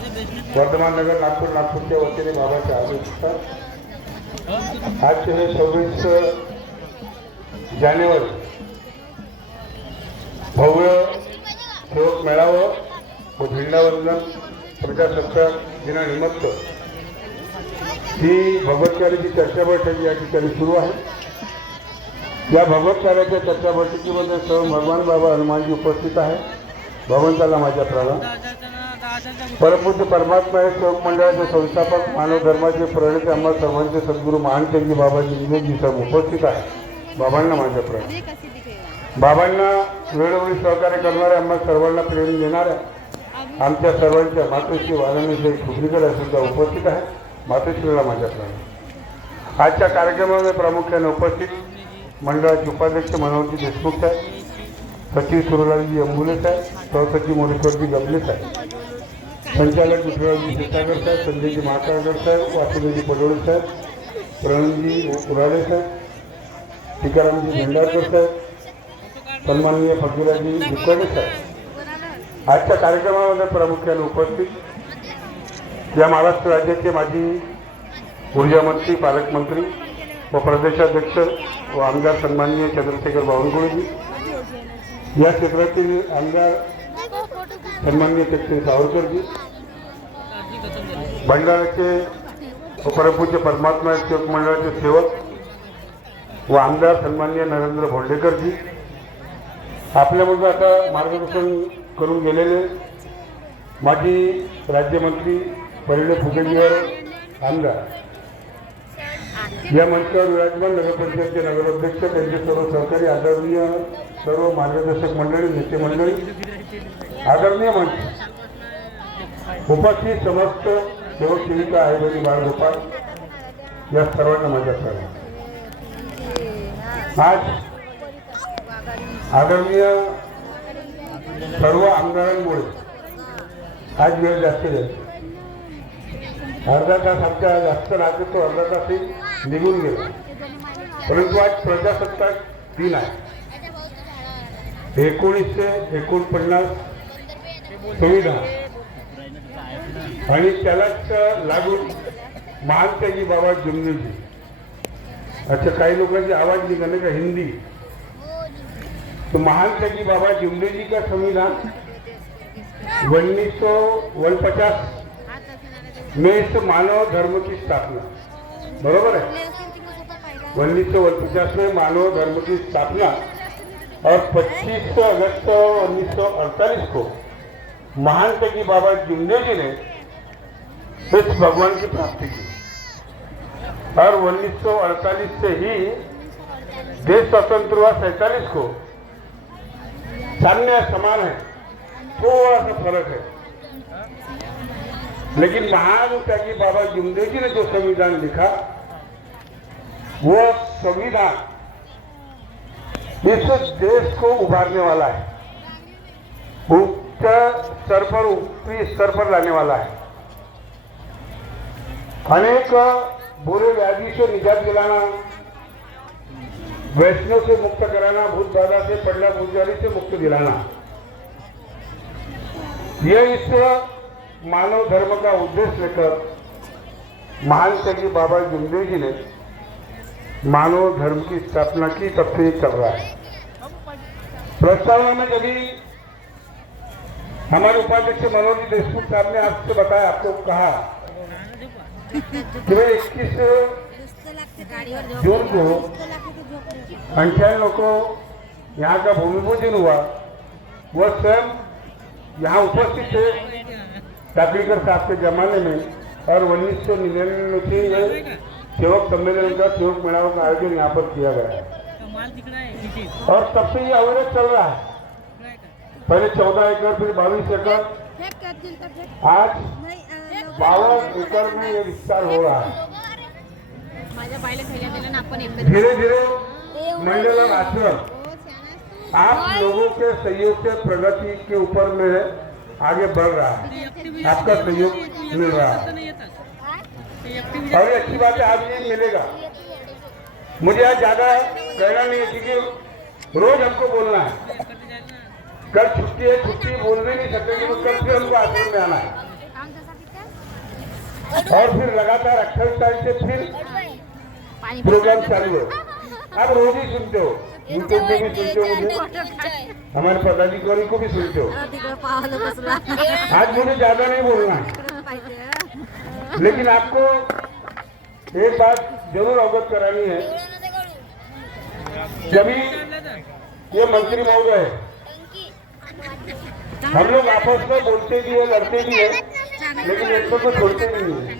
वर्धमान नगर नागपूर नागपूरच्या वतीने बाबाच्या आदेशानुसार आजचे हे 26 जानेवारी भव्य सेवक मेळावा व झेंडावंदन प्रजासत्ताक दिनानिमित्त ही भगवतकार्याची चर्चा बैठक या ठिकाणी सुरू आहे। या भगवतकार्याच्या चर्चा बैठकीमध्ये सर्व भगवान बाबा हनुमानजी उपस्थित आहे। भगवंताला माझ्या प्रणाम। परमपूज्य परमात्मा हे सेवक मंडळाचे संस्थापक मानव धर्माचे प्रणेते आम्हा सर्वांचे सद्गुरू महानतेजी बाबाजी इंद्रजी साहेब उपस्थित आहे। बाबांना माझ्या प्रणाम। बाबांना वेळोवेळी सहकार्य करणाऱ्या आम्हा सर्वांना प्रेम देणाऱ्या आमच्या सर्वांच्या मातोश्री वाराणसी खुबरीकर सुद्धा उपस्थित आहे। मातोश्रीला माझ्या प्रणाम। आजच्या कार्यक्रमामध्ये प्रामुख्याने उपस्थित मंडळाचे उपाध्यक्ष मनोहरजी देशमुख साहेब, सचिव सुरलालजी अंबुले साहेब, सहसचिव मोरेश्वरजी गबले साहेब, संचालक विठ्ठलजी क्षीरसागर साहेब, संजयजी महाकाळकर साहेब, वासुदेवजी पडोळे साहेब, प्रणवजी उराळे साहेब, टीकारामजी भेंडारकर साहेब, सन्माननीय फकीराजी मुखर्जी साहेब। आजच्या कार्यक्रमामध्ये प्रामुख्याने उपस्थित या महाराष्ट्र राज्याचे माजी ऊर्जा मंत्री, पालकमंत्री व प्रदेशाध्यक्ष व आमदार सन्माननीय चंद्रशेखर बावनकुळेजी, या क्षेत्रातील आमदार सन्माननीय तेजस्वी सावरकरजी, भंडाऱ्याचे परमपूज्य परमात्मा सेवक मंडळाचे सेवक व आमदार सन्माननीय नरेंद्र भोंडेकरजी, आपल्यामध्ये आता मार्गदर्शन करून गेलेले माजी राज्यमंत्री परिणय फुगेजीवर आमदार, या मंचावर विराजमान नगरपंचायतचे नगराध्यक्ष, त्यांचे सर्व सहकारी, आदरणीय सर्व मार्गदर्शक मंडळी, नेते मंडळी, आदरणीय मंच, उपस्थित समस्त सेवक सेविका आई बहिणी बाळगोपाळ, या सर्वांना माझ्या प्रणाम। आज आदरणीय सर्व आमदारांमुळे आज वेळ जास्त झाली। अर्धा तास आमच्या जास्त लागतो, तो अर्धा तासही निघून गेला, परंतु आज प्रजासत्ताक दिन आहे। 1949 संविधान आणि त्यालाच लागून महानतेजी बाबा जुमनेजी, अच्छा काही लोकांची आवाज निघाले का हिंदी, तो महानतेजी बाबा जुमनेजी का संविधान 1949 में इस मानव धर्म की स्थापना, बरोबर है, 1949 में मानव धर्म की स्थापना और 25 अगस्त 1948 को महानतेजी बाबा जुमनेजी ने इस भगवान की प्राप्ति की और 1948 से ही देश स्वतंत्र हुआ। 47 को सामने समान है, थोड़ा सा फर्क है, लेकिन महानतेजी बाबा जुमनेजी ने जो संविधान लिखा वो संविधान इस देश को उभारने वाला है, उच्च स्तर पर, ऊपरी स्तर पर लाने वाला है, अनेक बुरे व्याधि से निजात दिलाना, वैष्णव से मुक्त कराना, भूत बाधा से, पड़ला पुजारी से मुक्त दिलाना, यह इस मानव धर्म का उद्देश्य लेकर महानतेजी बाबा जुमनेजी ने मानव धर्म की स्थापना की, तब से ये चल रहा है। प्रस्तावना में जब हमारे उपाध्यक्ष मनोहरजी देशमुख साहब ने आपसे बताया, आपको कहा कि 21 जून को 98 को यहाँ का भूमि पूजन हुआ, वह स्वयं यहाँ उपस्थित थे टाकलीकर साहब के जमाने में, और 1999 से सेवक सम्मेलन का, सेवक मेळावा का आयोजन यहाँ पर किया गया है और तब से ये अवरोध चल रहा है। पहले 14 एकड़, फिर 22 एकड़, आज 52 एकड़ में ये विस्तार हो रहा है। धीरे धीरे मंडलम आश्रम आप लोगों के सहयोग से प्रगति के ऊपर में आगे बढ़ रहा है, आपका सहयोग मिल रहा है और अच्छी बात है, आज ये मिलेगा। मुझे आज ज्यादा कहना नहीं है क्योंकि रोज हमको बोलना है, कल छुट्टी है, छुट्टी बोल भी नहीं सकते, कल फिर हमको आश्रम में आना है। और फिर लगातार 28 तारीख से फिर प्रोग्राम चालू है। आप रोज ही सुनते हो, यूट्यूब पे भी सुनते हो, मुझे हमारे पदाधिकारी को भी सुनते हो। आज मुझे ज्यादा नहीं बोलना है, लेकिन आपको एक बात जरूर अवगत करानी है। जब ये मंत्री महोदय, हम लोग आपस में बोलते भी है, लड़ते भी है, लेकिन एक को छोड़ते भी नहीं है,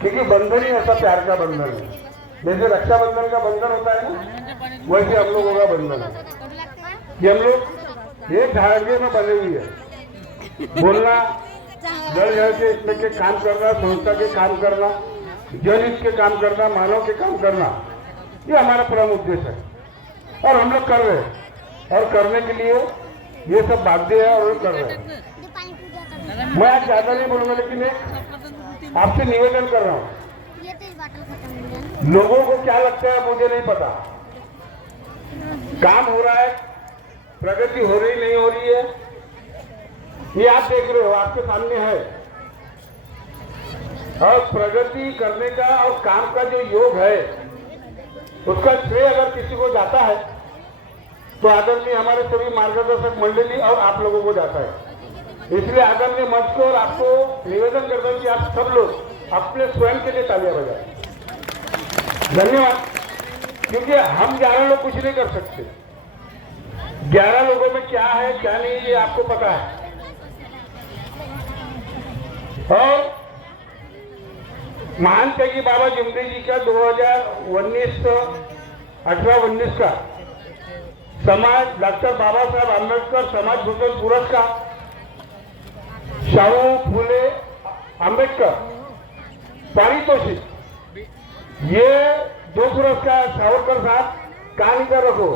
क्योंकि बंधन ही ऐसा प्यार का बंधन है। जैसे रक्षाबंधन का बंधन होता है ना, वैसे हम लोगों का बंधन है कि हम लोग एक धागे में बने हुए हैं। बोलना, जड़ जड़ के इसमें के काम करना, संस्था के काम करना, जनहित के काम करना, मानव के काम करना, ये हमारा प्रमुख उद्देश्य है और हम लोग कर रहे हैं। और करने के लिए ये सब बाध्य है और वो कर रहे हैं। मैं आज ज्यादा नहीं बोलूंगा, लेकिन एक आपसे निवेदन कर रहा हूँ। लोगों को क्या लगता है मुझे नहीं पता, काम हो रहा है, प्रगति हो रही नहीं हो रही है, ये आप देख रहे हो, आपके सामने है। और प्रगति करने का और काम का जो योग है, उसका श्रेय अगर किसी को जाता है तो आदरणीय हमारे सभी मार्गदर्शक मंडली और आप लोगों को जाता है। इसलिए आदरणीय मंच को और आपको निवेदन करता हूं कि आप सब लोग अपने स्वयं के लिए तालियां बजाएं। धन्यवाद। क्योंकि हम 11 लोग कुछ नहीं कर सकते। 11 लोगों में क्या है क्या नहीं ये आपको पता है। और महान त्यागी बाबा जमदेव जी का 2018-19 का समाज डॉक्टर बाबा साहब आंबेडकर समाज भूषण पुरस्कार, शाहू फुले आंबेडकर पारितोषिक, ये 2 पुरस्कार सावरकर साहब कहानी कर रखो।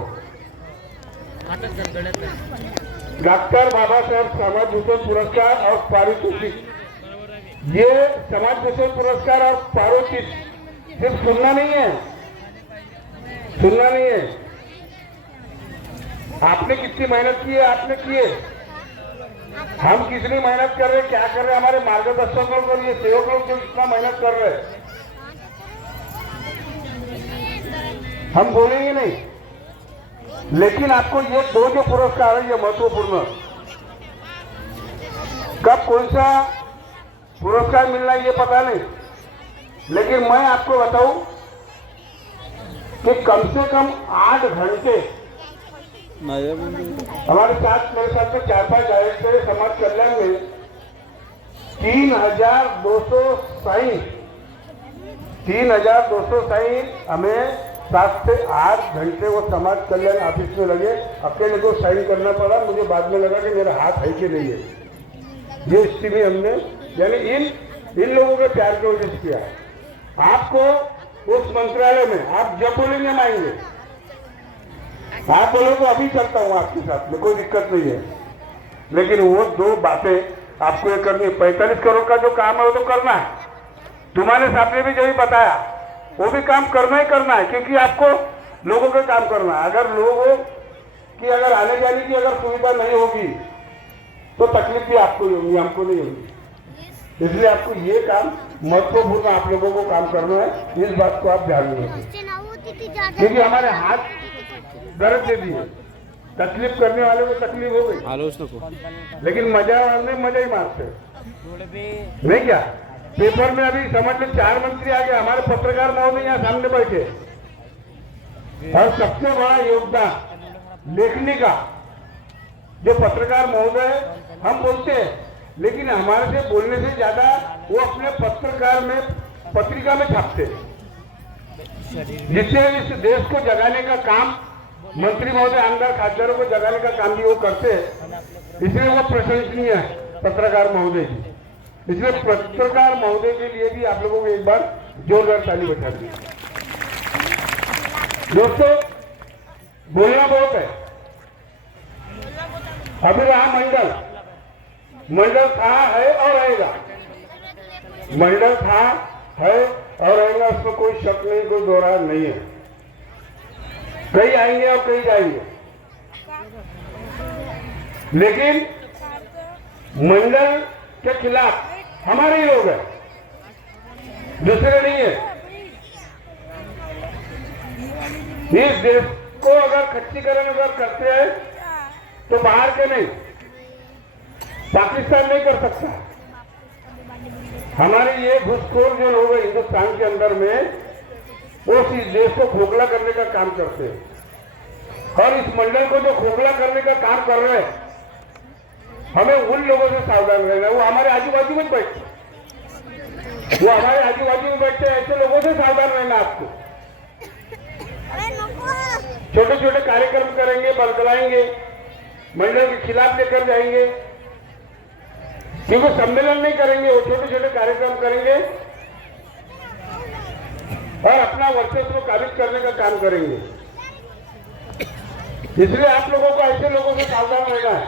डॉक्टर बाबा साहब समाज भूषण पुरस्कार और पारितोषिक, ये समाज भूषण पुरस्कार और पारितोषिक सिर्फ सुनना नहीं है, सुनना नहीं है। आपने कितनी मेहनत की है, आपने की है। हम कितनी मेहनत कर रहे हैं, क्या कर रहे हैं, हमारे मार्गदर्शक लोग और ये सेवक लोग जो कितना मेहनत कर रहे हैं, हम बोलेंगे नहीं। लेकिन आपको ये 2 जो पुरस्कार है, ये महत्वपूर्ण, कब कौन सा पुरस्कार मिलना है ये पता नहीं, लेकिन मैं आपको बताऊं कि कम से कम 8 घंटे हमारे साथ, मेरे साथ में 4-5 डायरेक्टर समाज कल्याण में 3,260 हमें 7 से 8 घंटे वो समाज कल्याण ऑफिस में लगे। अकेले को साइन करना पड़ा, मुझे बाद में लगा कि मेरा हाथ है कि नहीं है। ये स्थिति हमने यानी इन लोगों के प्यार की वजह से किया है। आपको उस मंत्रालय में आप जब बोलेंगे हम आएंगे, आप बोलो तो अभी चलता हूँ आपके साथ में, कोई दिक्कत नहीं है। लेकिन वो 2 बातें आपको ये करनी है। 45 करोड़ का जो काम है वो तो करना है, तुम्हारे सामने भी जो भी बताया वो भी काम करना ही करना है, क्योंकि आपको लोगों का काम करना है। अगर लोगों की अगर आने जाने की अगर सुविधा नहीं होगी तो तकलीफ भी आपको ही होगी, हमको नहीं होगी। इसलिए आपको ये काम महत्वपूर्ण आप लोगों को काम करना है, इस बात को आप ध्यान में रखें। क्योंकि हमारे हाथ दर्द दे दिए, तकलीफ करने वाले को तकलीफ हो गई, लेकिन मजा वाले मजा ही मारते नहीं क्या। पेपर में अभी समझ में 4 मंत्री आ गए, हमारे पत्रकार महोदय यहाँ सामने बैठे, और सबसे बड़ा योगदान लेखनी का जो पत्रकार महोदय, हम बोलते हैं लेकिन हमारे से बोलने से ज्यादा वो अपने पत्रकार में पत्रिका में छापते, जिससे इस देश को जगाने का काम मंत्री महोदय, आमदार, खासदारों को जगाने का काम भी वो करते हैं। इसलिए वो प्रशंसनीय है पत्रकार महोदय जी। इसलिए पत्रकार महोदय के लिए भी आप लोगों को एक बार जोरदार ताली बजा दी। दोस्तों, बोलना बहुत है। अभी रहा मंडल था, है और रहेगा। मंडल था, है और रहेगा, उसमें कोई शक नहीं, कोई दोहरा नहीं है। कई आएंगे और कई जाएंगे, लेकिन मंडल के खिलाफ हमारे ही लोग हैं। दूसरे नहीं है। इस देश को अगर खच्चीकरण अगर करते हैं तो बाहर के नहीं, पाकिस्तान नहीं कर सकता। हमारे ये घुसखोर जो लोग हैं हिंदुस्तान के अंदर में, वो इस देश को खोखला करने का काम करते हैं और इस मंडल को जो खोखला करने का काम कर रहे हैं, हमें उन लोगों से सावधान रहना है। वो हमारे आजू बाजू में बैठते, वो हमारे आजू बाजू में बैठते, ऐसे लोगों से सावधान रहना। आपको छोटे छोटे कार्यक्रम करेंगे, बदलाएंगे, मंडल के खिलाफ लेकर जाएंगे, क्योंकि सम्मेलन नहीं करेंगे, वो छोटे छोटे कार्यक्रम करेंगे और अपना वर्चस्व काबिज करने का काम करेंगे। इसलिए आप लोगों को ऐसे लोगों से सावधान रहना है।